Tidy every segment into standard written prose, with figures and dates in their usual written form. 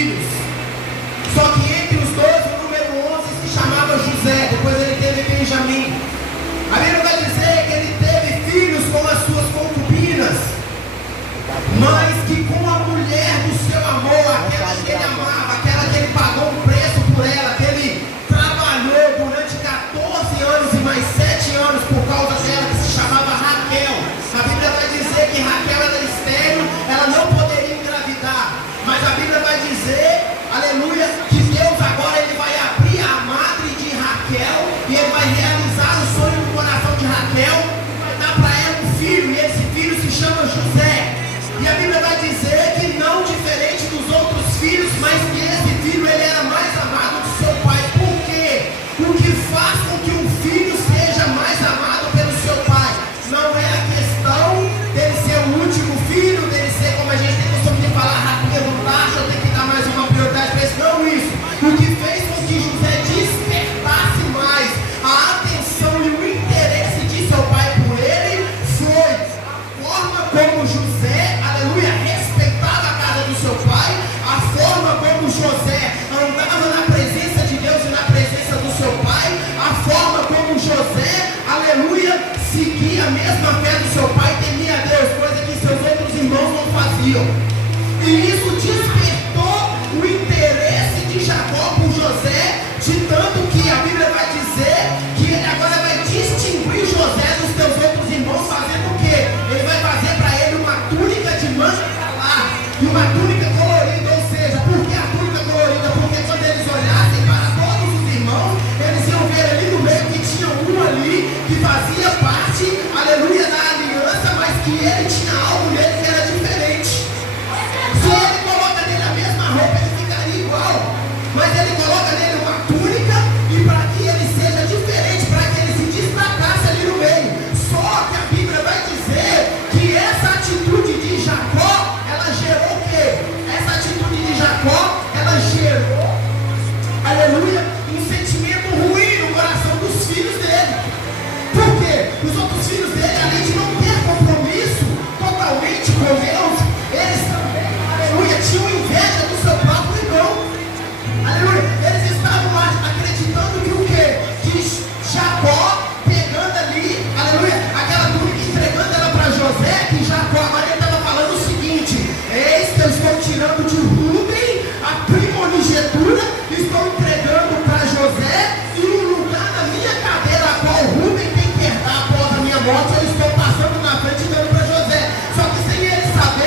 filhos. Só que entre os 12, o número 11 se chamava José. Depois ele teve Benjamim. A Bíblia vai dizer que ele teve filhos com as suas concubinas, mas que com a mulher do seu amor, aquela que ele amava, aquela que ele pagou um preço por ela, que ele trabalhou durante 14 anos e mais 7 anos por causa dela, que se chamava Raquel. A Bíblia vai dizer que Raquel era estéril, ela não poderia engravidar, mas a Bíblia vai dizer, aleluia, que Deus agora ele vai abrir a madre de Raquel e ele vai realizar o sonho do coração de Raquel, vai dar para ela um filho, e esse filho se chama José. E a Bíblia vai dizer que não diferente dos outros filhos, mas que esse filho ele era mais amado que seu pai. Por quê? O que faz com que um filho seja mais amado pelo seu pai não é a questão dele ser o último filho, dele ser, como a gente tem costume de falar, raqueiro baixo, eu tenho que dar mais uma prioridade para isso. Não isso. O que fez com que José despertasse mais a atenção e o interesse de seu pai por ele foi a forma como José, aleluia, respeitava a casa do seu pai, a forma como José andava na presença de Deus e na presença do seu pai, a forma como José, aleluia, seguia a mesma fé do seu pai, temia a Deus, coisa que seus outros irmãos não faziam. E isso despertou o interesse de Jacó por José, de tanto que a Bíblia vai dizer que ele agora vai distinguir José dos seus outros irmãos, fazendo o quê? Ele vai fazer para ele uma túnica de manga calar e uma túnica colorida. Ou seja, por que a túnica colorida? Porque quando eles olhassem para todos os irmãos, eles iam ver ali no meio que tinha um ali que fazia parte, aleluia, da aliança, mas que ele tinha algo nele que era diferente. Se ele coloca nele a mesma roupa, ele ficaria igual, mas ele coloca nele uma túnica e para que ele seja diferente, para que ele se destacasse ali no meio. Só que a Bíblia vai dizer que essa atitude de Jacó, ela gerou o quê? Essa atitude de Jacó, ela gerou, aleluia, um sentimento ruim no coração dos filhos dele. Por quê? Os outros filhos dele, além de não ter compromisso totalmente com Deus, eles também, aleluia, tinham inveja do seu próprio irmão. Aleluia, eles estavam lá acreditando que o quê? Que Jacó pegando ali, aleluia, aquela túnica, entregando ela para José, que Jacó agora ele estava falando o seguinte: eis que eu estou tirando de Rúben a primogenitura, estou entregando para José, e o lugar na minha cadeira, a qual Rúben tem que herdar após a minha morte, eu estou passando na frente e dando para José. Só que sem ele saber,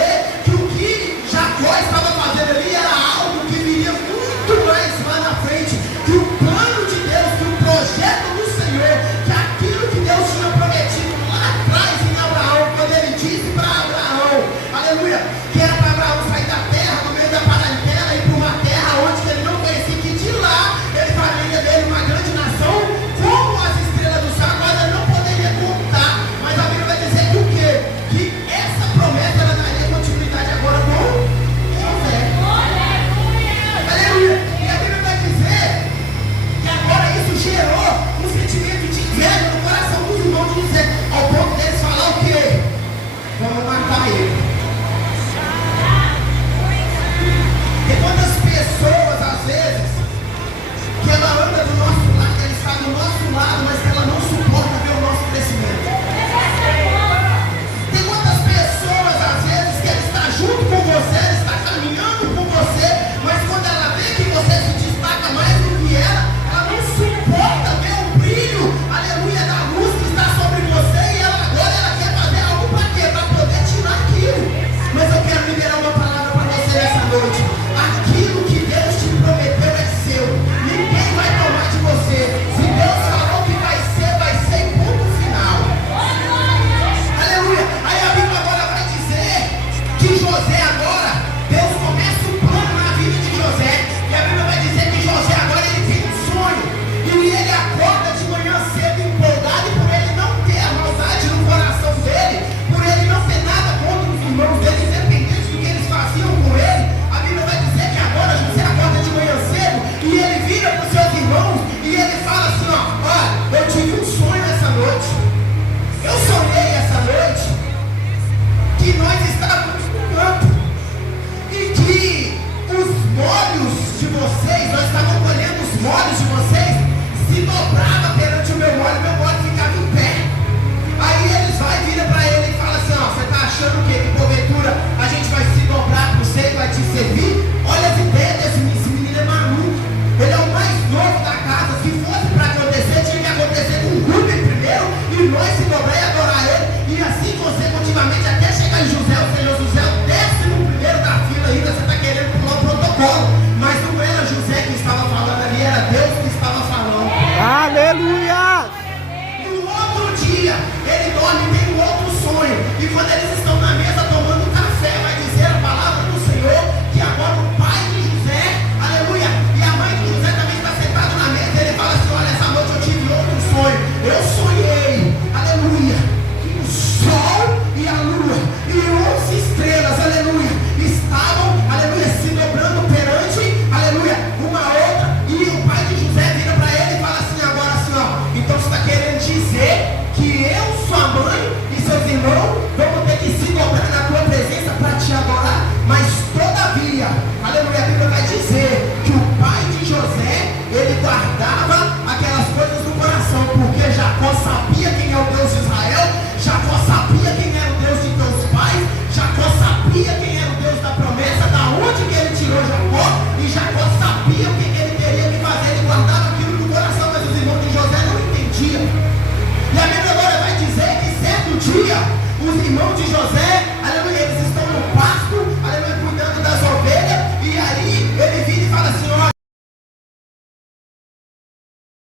os irmãos de José